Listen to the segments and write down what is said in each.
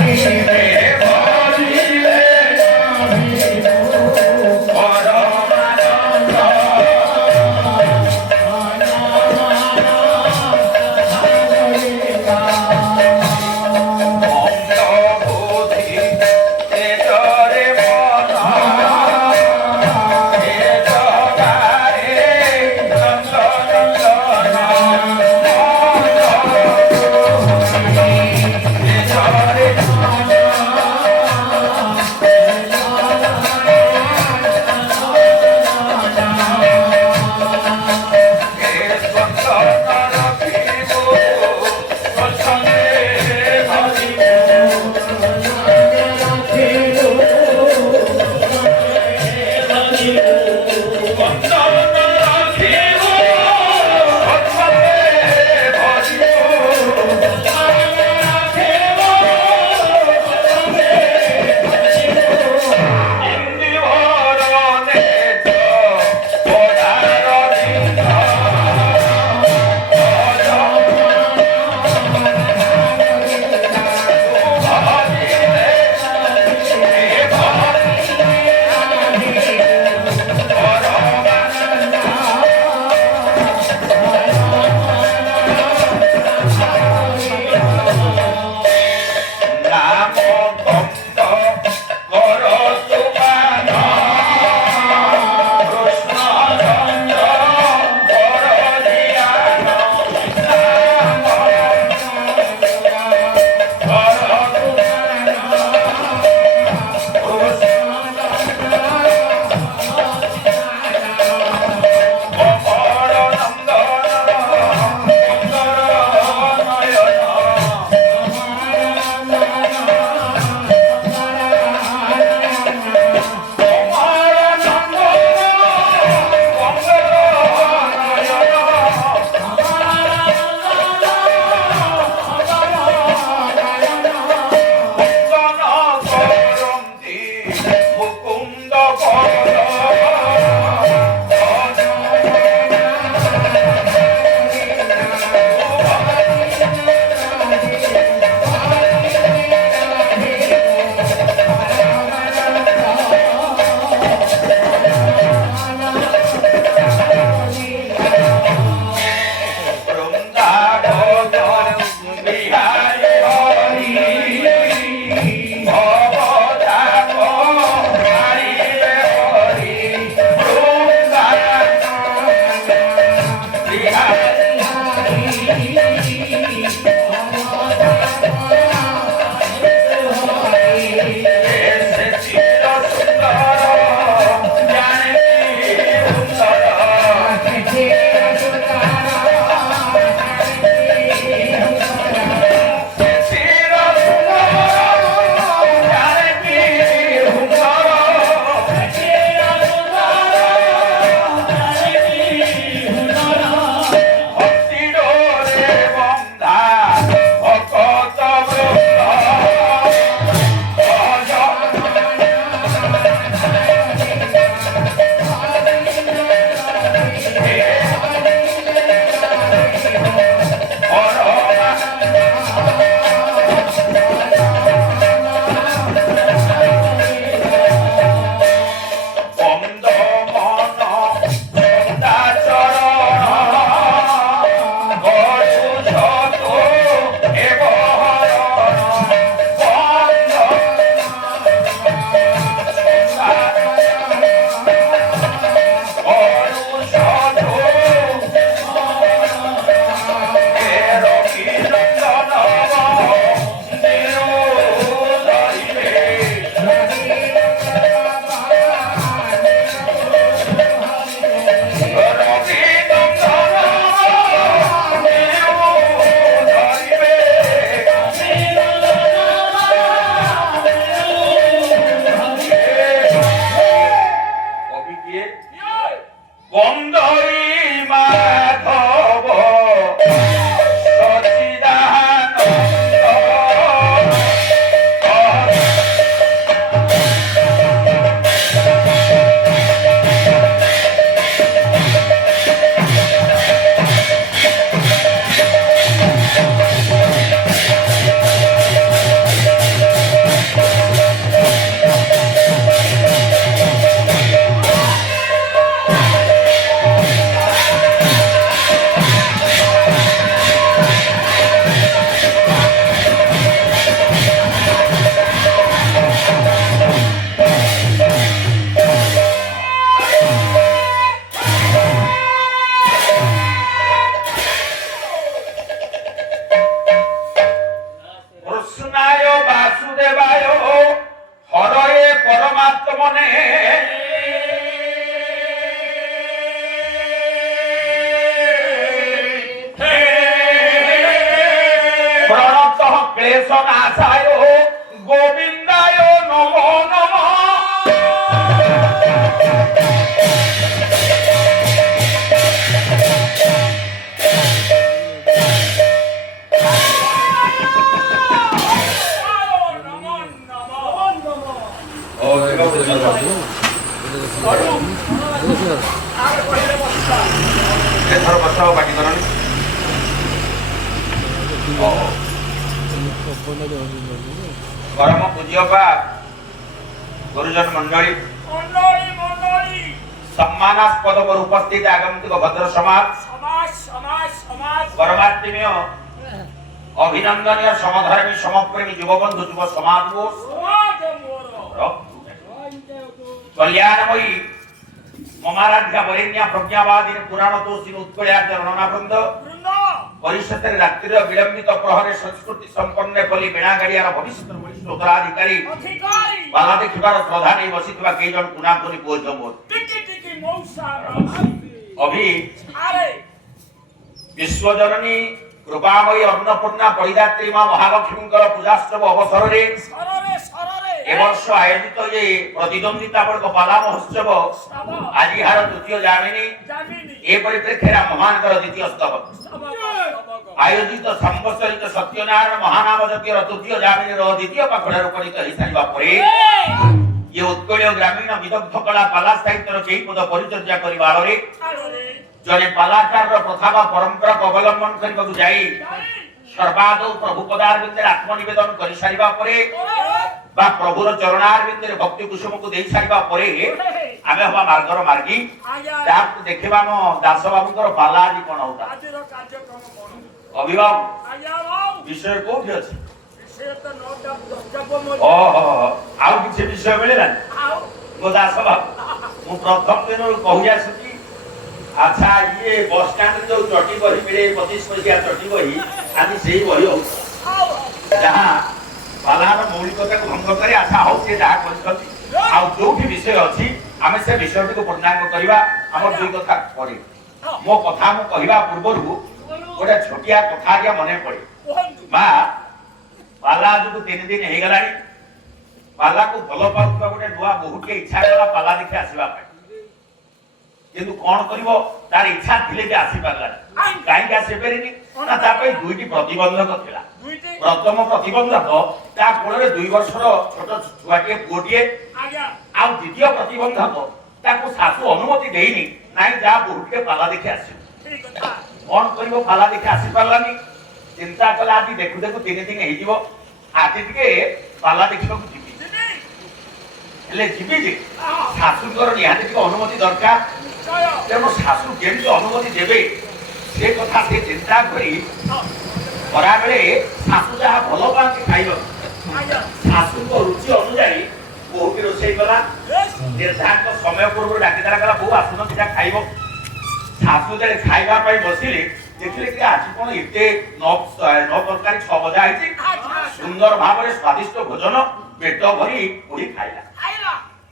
Hare বাসুদেবায় হরয়ে পরমাত্মনে প্রণত ক্লেশনাশায় গোবিন্দায় নমো নমঃ। परम पूज्यपा गुरुजन मंडली सम्मानास्पद पर उपस्थित आगंतुक भद्र समाज परमात्मीय अभिनंदनीय समधर्मी समप्रेमी युवबंधु युव समाज कल्याणमयी ममाराध्या वरेण्या प्रज्ञावादी पुराण तोषी उत्कल्याद्य रणनावृंद परिषदर रात्रि विलंबित प्रहरे संस्कृति संपन्न पली बेणागाड़ियार भविष्य वरिष्ठ उत्तराधिकारी बाला देखिबार श्रद्धा नहीं बसिथिबा के जन कुनाकुनी बोझ मोर अभी विश्वजननी कृपामयी अन्नपूर्णा परिदात्री मां महालक्ष्मींकर पूजास्तव अवसर रे वर्ष आयोजित ये प्रतिद्वंदितामूलक पाला महोत्सव आज यार तृतीय जामिनी ए परिप्रेक्षी महानगर द्वितीय स्तव आयोजित संवत्सरिक सत्यनारायण महानाम यज्ञ तृतीय जामिनी द्वितीय पाखड़ार उपनीत हो सारा पर ये उत्कलीय ग्रामीण विदग्ध कला पाला साहित्यर केही पद परिचर्या करिबार रे जने पालाकार प्रथा बा परंपरा को अवलंबन करबाकू जाई सर्वादौ प्रभु पदारविंदे आत्मनिवेदन करि सारिबा परे बा प्रभुर चरणारविंदे भक्ति कुसुम को देई सारिबा परे आमे हवा मार्गर मार्गी ताक देखिबा म दास बाबूकर पाला आज कोन होता आजिर कार्यक्रम कोन अभिभाव विषय कोठी अछि विषय त नोट जब ओहो आउ किछ विषय मिलेला आउ गो दास बाबू मु प्रथम दिन कहिया सुकी अच्छा ये बस स्टैंड जो चटी बही मिले 25 पैसा चटी बही आदि सेही बही हो जहां बालार मौलिकता को भंग करे अच्छा हो से जहां करछथि आ जोठी विषय अछि आमे से विषय को पूर्णांग करबा हमर दुई कथा पड़े मो कथा मु कहिबा पूर्वरु ओटा छोटिया कथा के मने पड़े मा बाला जो 3 दिन हे गलानी बाला को भलो पाउबा गोटे नुआ बहुत के इच्छा कला बाला देखि आसीबा पे किंतु कोन करिवो तार इच्छा थिले जे आसी पारला काई का सेपेरिनी ना ता पे दुईटी प्रतिबंधक थिला प्रथम प्रतिबंधक ता कोलरे 2 वर्षर छोट छुआटे पुओटिए आज्ञा आ द्वितीय प्रतिबंधक ताको सासु अनुमति देइनी नाइ जा बहुके पाला देखि आसी ठीक कथा कोन करिवो पाला देखि आसी पारलानी चिंता कला आदि देखु देखु 3 दिन हे जीवो आदि टिके पाला देखिबो जिबी ले जिबी जे सासुकर निहाते टिके अनुमति दरकार तेणु शाशु केमती अनुमति देवे से कथा से चिंता करी खरा बेले शाशु जहाँ भल पाती खाइब शाशु को रुचि अनुजाई बहु की रोषे कला निर्धारित समय पूर्व डाकिदेला कला बहु आसुन किटा खाइब शाशु जे खाइबा पई बसिले देखिले कि आज कोन एते 9 तरकारी 6 बजा आइछि सुंदर भाबरे स्वादिष्ट भोजन पेट भरी पुरी खाइला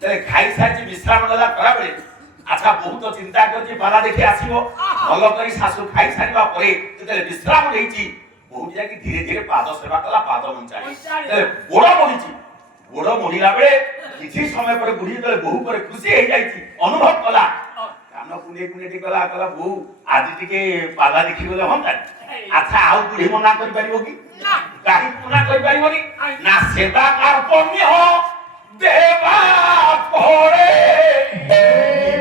तेरे खाइ साची विश्राम नला करा बेले अच्छा बहुत चिंता करछि बाला देखि आसीबो भलो करी सासु खाइ सारिबा परे तेले विश्राम लेछि बहुत जाकी धीरे धीरे पाद सेवा कला पाद मुंचाई तेले गोड़ मोड़िला बेले किछि समय पर बुढ़ी तेले बहु पर खुशी हे जाईछि अनुभव कला कान कुने कुने टी कला बहु आज टिके पाला देखि गले हंता अच्छा आउ बुढ़ी मना करि परिबो कि ना काहे मना करि परिबोनी ना सेवा कार्पण्य हो देवा परे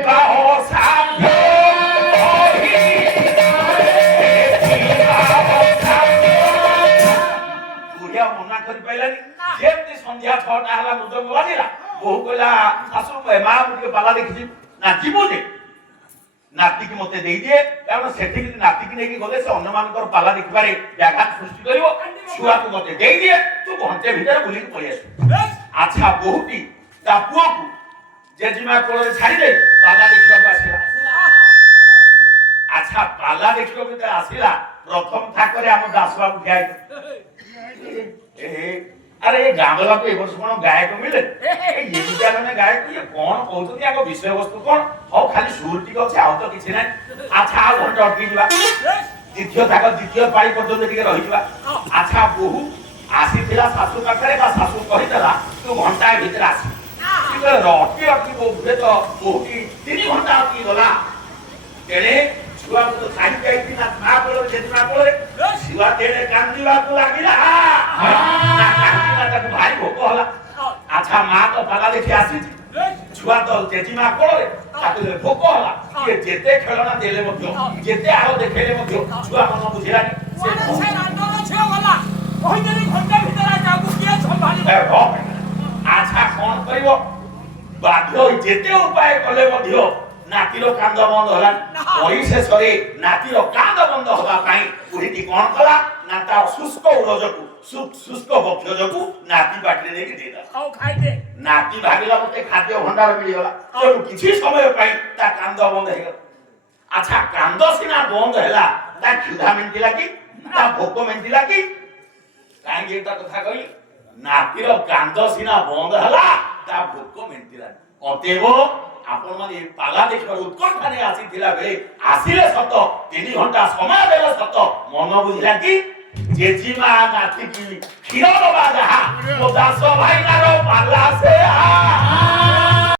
काहो साध्य ओहि बुढ़िया मना करि पाइलानी जेमती संध्या 6टा हला मुजब बाजिला बहु कहला सासु मा बुढ़ी बाला देखि ना जीवो जे नाती की मते देई दिए कारण सेठी की नाती की नेकी गले से अन्य मानकर पाला देखबारे व्याघात सृष्टि करिवो छुआ को मते देई दिए तू घंटे भीतर बुली के पळि आसु अच्छा बहुटी ता पुओ को जेजिमा कोले छाड़ी दे पाला देखबा आसीला अच्छा पाला देखबा के आसीला प्रथम ठाकरे हम दास बाबू खाइ ए अरे ଆରେ ଏ ଗାଁ ଗଲାକୁ ଏ ବର୍ଷ କଣ ଗାୟକ ମିଳେ ଏମିତିଆ ଜଣେ ଗାୟକ ଇଏ କଣ କହୁଛନ୍ତି ଆଗ ବିଷୟବସ୍ତୁ କଣ ହଉ ଖାଲି ସୁର ଟିକେ ଅଛି ଆଉ ତ କିଛି ନାହିଁ ଆଚ୍ଛା ଆଉ ଘଣ୍ଟା ଅଟକି ଯିବା ଦ୍ୱିତୀୟ ପାଳି ପର୍ଯ୍ୟନ୍ତ ଟିକେ ରହିଯିବା ଆଚ୍ଛା ବୋହୁ ଆସିଥିଲା ଶାଶୁ ପାଖରେ ବା ଶାଶୁ କହିଥିଲା ତୁ ଘଣ୍ଟାଏ ଭିତରେ ଆସିବୁ ଅଟକି ଅଟକି ବୋଧେ ତ ବୋହୁଟି 3 ଘଣ୍ଟା ଅଟକି ଗଲା ତେଣେ ଛୁଆକୁ ତ ଛାଡ଼ି ଯାଇକି ନା ମା କୋଳରେ ଜେଜେମା କୋଳରେ ଛୁଆ ତେଣେ କାନ୍ଦିବାକୁ ଲାଗିଲା ତାକୁ ଭାରି ଭୋକ ହେଲା ଆଚ୍ଛା ମା ତ ପାଲା ଦେଖି ଆସିଛି ଛୁଆ ତ ଜେଜେମା କୋଳରେ ତାକୁ ଭୋକ ହେଲା ସିଏ ଯେତେ ଖେଳଣା ଦେଲେ ମଧ୍ୟ ଯେତେ ଆଳ ଦେଖେଇଲେ ମଧ୍ୟ ଛୁଆ ମନ ବୁଝିଲାନି ଆଚ୍ଛା କଣ କରିବ ବାଧ୍ୟ ଯେତେ ଉପାୟ କଲେ ମଧ୍ୟ ନାତିର କାନ୍ଦ ବନ୍ଦ ହେଲା ପରିଶେଷରେ ନାତିର କାନ୍ଦ ବନ୍ଦ ହେବା ପାଇଁ ବୁଢ଼ୀଟି କଣ କଲା ନା ତାର ଶୁଷ୍କ ଉରଜକୁ ଶୁଷ୍କ ବକ୍ଷ ଯୋଗୁ ନାତି ପାଟିରେ ନେଇକି ଦେଇଦେଲା ନାତି ଭାବିଲା ମତେ ଖାଦ୍ୟ ଭଣ୍ଡାର ମିଳିଗଲା ତେଣୁ କିଛି ସମୟ ପାଇଁ ତା କାନ୍ଦ ବନ୍ଦ ହେଇଗଲା ଆଚ୍ଛା କାନ୍ଦ ସିନା ବନ୍ଦ ହେଲା ତା କ୍ଷୁଧା ମେଣ୍ଟିଲା କି ତା ଭୋକ ମେଣ୍ଟିଲା କି କାହିଁକି ଏଟା କଥା କହିଲି ନାତିର କାନ୍ଦ ସିନା ବନ୍ଦ ହେଲା ତା ଭୋକ ମେଣ୍ଟିଲା ଅତେବ ଆପଣ ମାନେ ପାଲା ଦେଖିବାର ଉତ୍କଣ୍ଠା ନେଇ ଆସିଥିଲା ବେଳେ ଆସିଲେ ସତ 3 ଘଣ୍ଟା ସମୟ ଦେଲେ ସତ ମନ ବୁଝିଲା କି ଜେଜିମା ନାତି କି କ୍ଷୀର ଦବା ଯାହା ମୋ ଦାସ ଭାଇନାର ପାଲା